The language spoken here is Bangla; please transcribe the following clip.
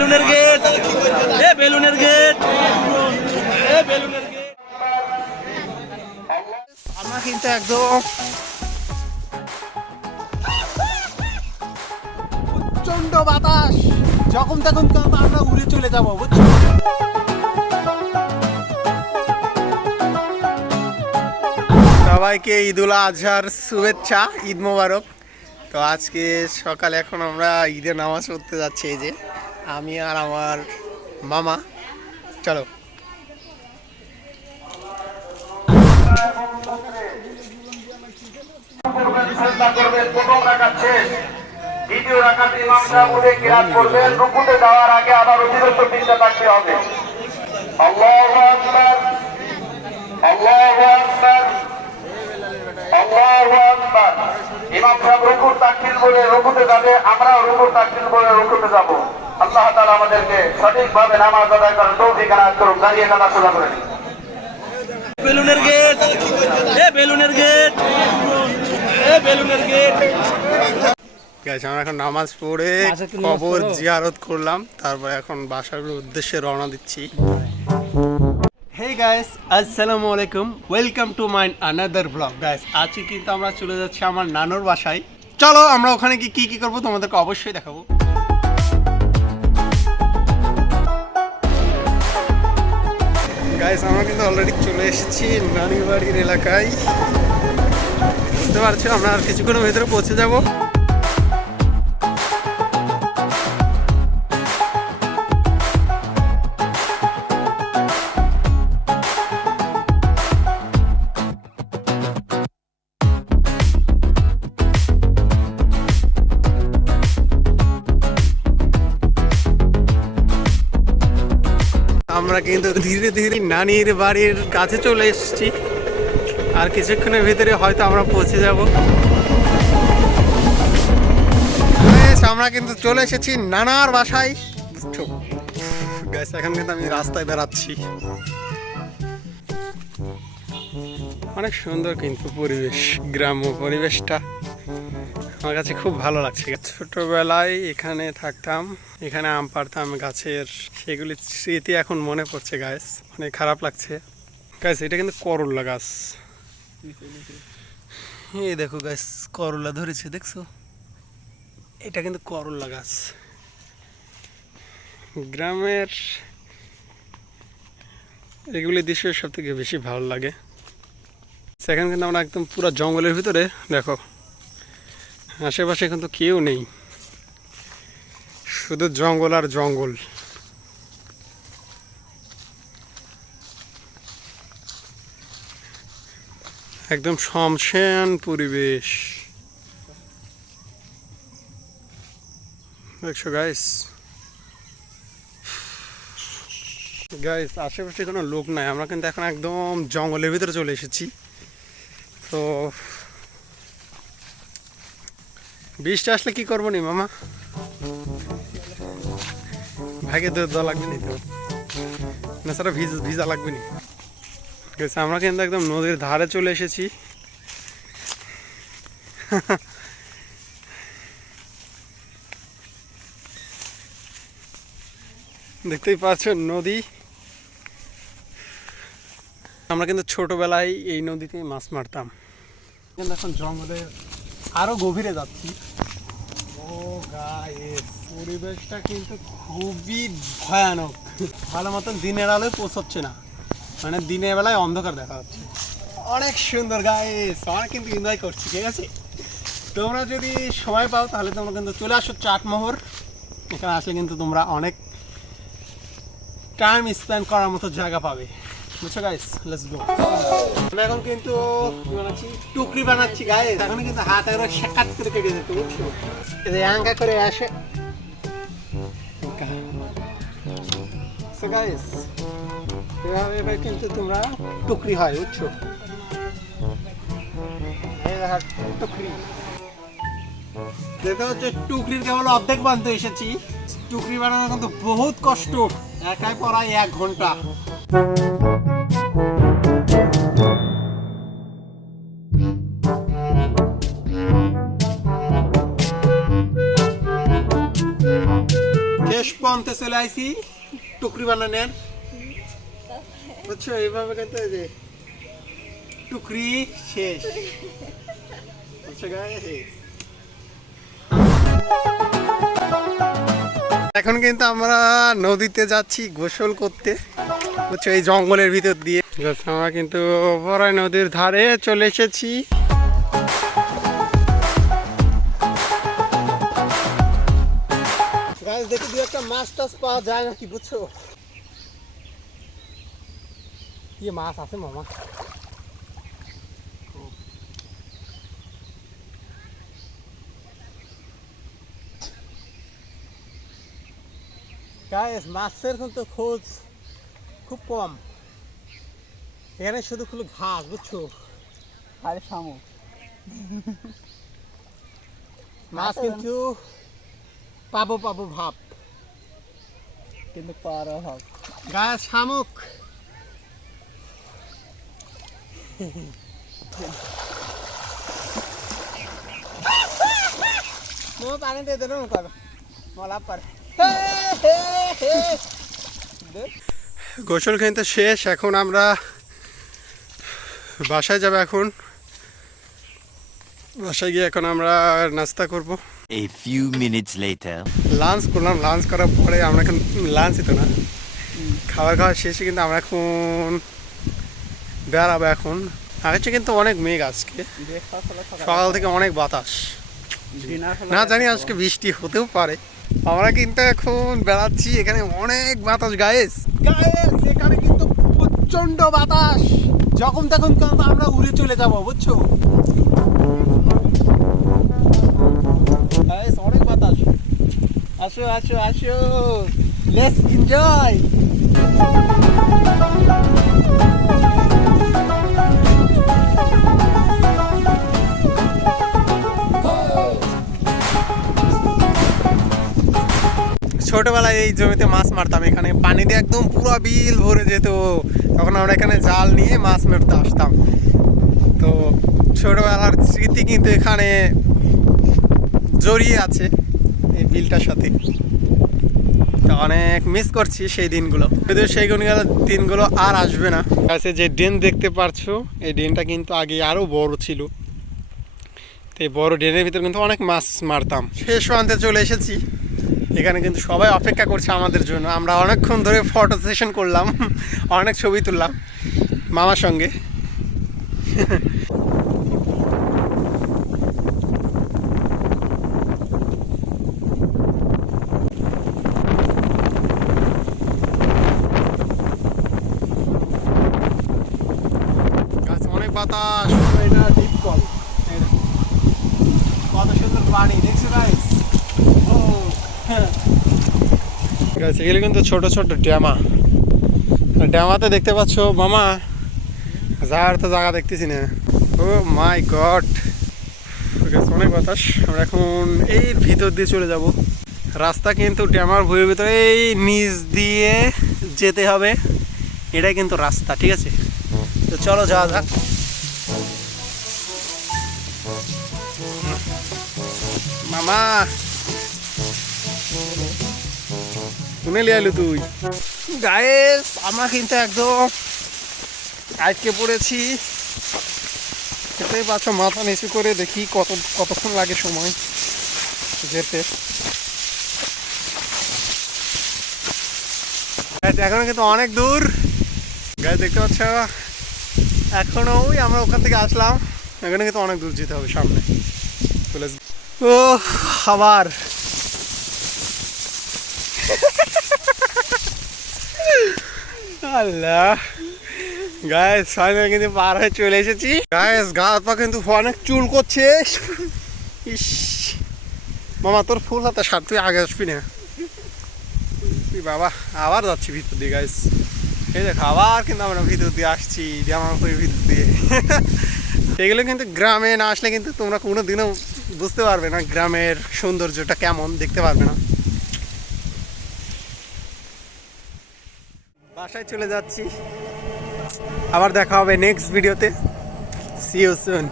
বেলুনের গেট। এ বেলুনের গেট। এ বেলুনের গেট। আমরা কিন্তু একদম প্রচণ্ড বাতাস। যখন তখন কিন্তু আমরা উড়ে চলে যাব বুঝছ? সবাইকে ঈদুল আজহার শুভেচ্ছা ঈদ মোবারক। তো আজকে সকালে এখন আমরা ঈদের নামাজ পড়তে যাচ্ছি এই যে। আমি আর আমার মামা। চলো। রুকুতে যাওয়ার আগে আবার চিন্তা থাকতে হবে রুকুর তাকবীর বলে রুকুতে যাবে, আমরাও রুকুর বলে রুকুতে যাব। আল্লাহ তাআলা আমাদেরকে সঠিকভাবে নামাজ আদায় করার তৌফিক আনায়ত করুন দাঁড়িয়ে কাদা সোজা করে বেলুনের গেট এ বেলুনের গেট এ বেলুনের গেট। আমরা এখন নামাজ পড়ে কবর জিয়ারত করলাম তারপর এখন বাসার উদ্দেশ্যে রওনা দিচ্ছি। হে গাইস আসসালামু আলাইকুম welcome to my another blog. Guys আজকে কিন্তু আমরা চলে যাচ্ছি আমার নানুর বাসায়। চলো আমরা ওখানে কি কি কি করব তোমাদেরকে অবশ্যই দেখাবো। গাইস আমরা কিন্তু অলরেডি চলে এসেছি নানিবাড়ির এলাকায়। বুঝতে পারছ? আমরা আর কিছুক্ষণের ভেতরে পৌঁছে যাব। আমরা কিন্তু ধীরে ধীরে নানির বাড়ির কাছে চলে এসেছি। আর কিছুক্ষণের ভিতরে হয়তো আমরা পৌঁছে যাব। আমরা কিন্তু চলে এসেছি নানার বাসায়। এখন কিন্তু আমি রাস্তায় বেড়াচ্ছি। অনেক সুন্দর কিন্তু পরিবেশ, গ্রাম্য পরিবেশটা। আমার কাছে খুব ভালো লাগছে ছোটবেলায় এখানে থাকতাম, এখানে আম পারতাম গাছের, সেগুলি স্মৃতি এখন মনে পড়ছে গাছ মানে খারাপ লাগছে। গাছ এটা কিন্তু করল্লা গাছ। এই দেখো গাছ করল্লা ধরেছে, দেখছ? এটা কিন্তু করল্লা গাছ। গ্রামের এগুলি দৃশ্য সব থেকে বেশি ভালো লাগে। সেখানে কিন্তু আমরা একদম পুরো জঙ্গলের ভিতরে, দেখো। আশেপাশে কিন্তু কেউ নেই। শুধু জঙ্গল আর জঙ্গল। একদম শমশান পরিবেশ। দেখছ গাইস গাইস আশেপাশে কোনো লোক নাই। আমরা কিন্তু এখন একদম জঙ্গলের ভিতরে চলে এসেছি। তো বৃষ্টি আসলে কি করব নি, মামা? ভাগে দেওয়া লাগবে নি তো। না স্যার ভিজ ভিজা লাগবে নি। আমরা কিন্তু একদম নদীর ধারে চলে এসেছি। দেখতেই পাচ্ছ নদী। আমরা কিন্তু ছোটবেলায় এই নদীতে মাছ মারতাম। এখন জঙ্গলের আরও গভীরে যাচ্ছি। পরিবেশটা কিন্তু খুবই ভয়ানক। ভালো মতন দিনের আলোয় পৌঁছচ্ছে না। মানে দিনের বেলায় অন্ধকার দেখা যাচ্ছে। অনেক সুন্দর গায়ে আমরা কিন্তু এনজয় করছি, ঠিক আছে? তোমরা যদি সময় পাও তাহলে তোমরা কিন্তু চলে আসো চাটমোহর। এখানে আসলে কিন্তু তোমরা অনেক টাইম স্পেন্ড করার মতো জায়গা পাবে। বুঝছ গাইস লেটস গো আমরা এখন কিন্তু বানাচ্ছি? টুকরি বানাচ্ছি গাইস এখন কিন্তু হাত একবার শেখাত করে কেটে যেত বুঝছ? এই যে আঙ্কা করে আসে। সো গাইস এভাবে এবার কিন্তু তোমরা টুকরি হয়, বুঝছ? টুকরি। দেখতে হচ্ছে টুকরির কেবল অর্ধেক বানতে এসেছি। টুকরি বানানো কিন্তু বহুত কষ্ট। একাই পড়াই এক ঘণ্টা। শেষ অন্তে চলে আইছি। টুকরি বানানোর। বুঝছ এইভাবে কিন্তু যে টুকরি শেষ। বুঝছ এখন কিন্তু আমরা নদীতে যাচ্ছি গোসল করতে। বুঝছ এই জঙ্গলের ভিতর দিয়ে। আমরা কিন্তু বড়াই নদীর ধারে চলে এসেছি। মাছ টাছ পাওয়া যায় নাকি বুঝছ? ইয়ে মাছ আছে মামা? গাইস মাছের কিন্তু খোঁজ খুব কম। এখানে শুধু খুব ঘাস বুঝছ? আরে শামুক মাছ কিন্তু পাবো পাবো ভাব। কিন্তু পাওয়ার অভাব গায়ে শামুক। মো পানি দিয়ে দেন কর। মলা পারে। গোসল কিন্তু শেষ এখন আমরা বাসায় যাব এখন। বাসায় গিয়ে এখন আমরা নাস্তা করব। A few minutes later. Lunch করলাম লাঞ্চ করার পরে আমরা এখন লাঞ্চই তো না। খাবার খাওয়া শেষে কিন্তু আমরা এখন বেড়াবো এখন। চেয়ে কিন্তু অনেক মেঘ আজকে। সকাল থেকে অনেক বাতাস। না জানি আজকে বৃষ্টি হতেও পারে। আমরা কিন্তু এখন বেড়াচ্ছি এখানে অনেক বাতাস গায়েস গায়েস এখানে কিন্তু প্রচণ্ড বাতাস। যখন তখন কিন্তু আমরা উড়ে চলে যাব বুঝছ? আসো আসো আসো। লেটস এনজয় ছোটবেলায় এই জমিতে মাছ মারতাম, এখানে পানি দিয়ে একদম পুরো বিল ভরে যেত। তখন আমরা এখানে জাল নিয়ে মাছ মারতে আসতাম। তো ছোটবেলার স্মৃতি কিন্তু এখানে জড়িয়ে আছে। এই বিলটার সাথে। তো অনেক মিস করছি সেই দিনগুলো। যদিও সেই গুণগুলো দিনগুলো আর আসবে না। কাছে যে ড্রেন দেখতে পারছ এই ড্রেনটা কিন্তু আগে আরও বড় ছিল। তো এই বড় ড্রেনের ভিতরে কিন্তু অনেক মাছ মারতাম। শেষ প্রান্তে চলে এসেছি। এখানে কিন্তু সবাই অপেক্ষা করছে আমাদের জন্য। আমরা অনেকক্ষণ ধরে ফটো সেশন করলাম অনেক ছবি তুললাম মামার সঙ্গে গাছ অনেক বাতাস এটা কত সুন্দর ও গাছ এগুলো কিন্তু ছোট ছোট ড্যামা। ড্যামাতে দেখতে পাচ্ছ, মামা যাওয়ার তো জায়গা দেখতেছি না। ও মাই গড অনেক বাতাস। আমরা এখন এই ভিতর দিয়ে চলে যাব। রাস্তা কিন্তু ড্যামার ভুঁয়ের ভিতরে এই নিচ দিয়ে যেতে হবে। এটাই কিন্তু রাস্তা, ঠিক আছে? তো চলো যাওয়া যাক। মামা। শুনে লিয়ালু তুই? গায়েস, আমরা কিন্তু একদম আটকে পড়েছি। সেটাই পাচ্ছ, মাথা নিচু করে দেখি কত, কতক্ষণ লাগে সময় যেতে। এখনও কিন্তু অনেক দূর। গাছ দেখতে পাচ্ছ? এখনও ওই আমরা ওখান থেকে আসলাম। এখানে কিন্তু অনেক দূর যেতে হবে সামনে। go. ও আবার। আল্লাহ। গায়েস ফাইনাল কিন্তু পার হয়ে চলে এসেছি। গায়েস গা পা কিন্তু অনেক চুল করছে। ইস। মামা, তোর ফুল হাতে সার, তুই আগে আসবি না। তুই বাবা, আবার যাচ্ছি ভিতর দিয়ে গাইস এই দেখ, আবার কিন্তু আমরা ভিতর দিয়ে আসছি জামালপুরের ভিতর দিয়ে। এগুলো কিন্তু গ্রামে না আসলে কিন্তু তোমরা কোনো দিনও বুঝতে পারবে না গ্রামের সৌন্দর্যটা কেমন, দেখতে পারবে না। বাসায় চলে যাচ্ছি। আবার দেখা হবে নেক্সট ভিডিওতে সি ইউ সুন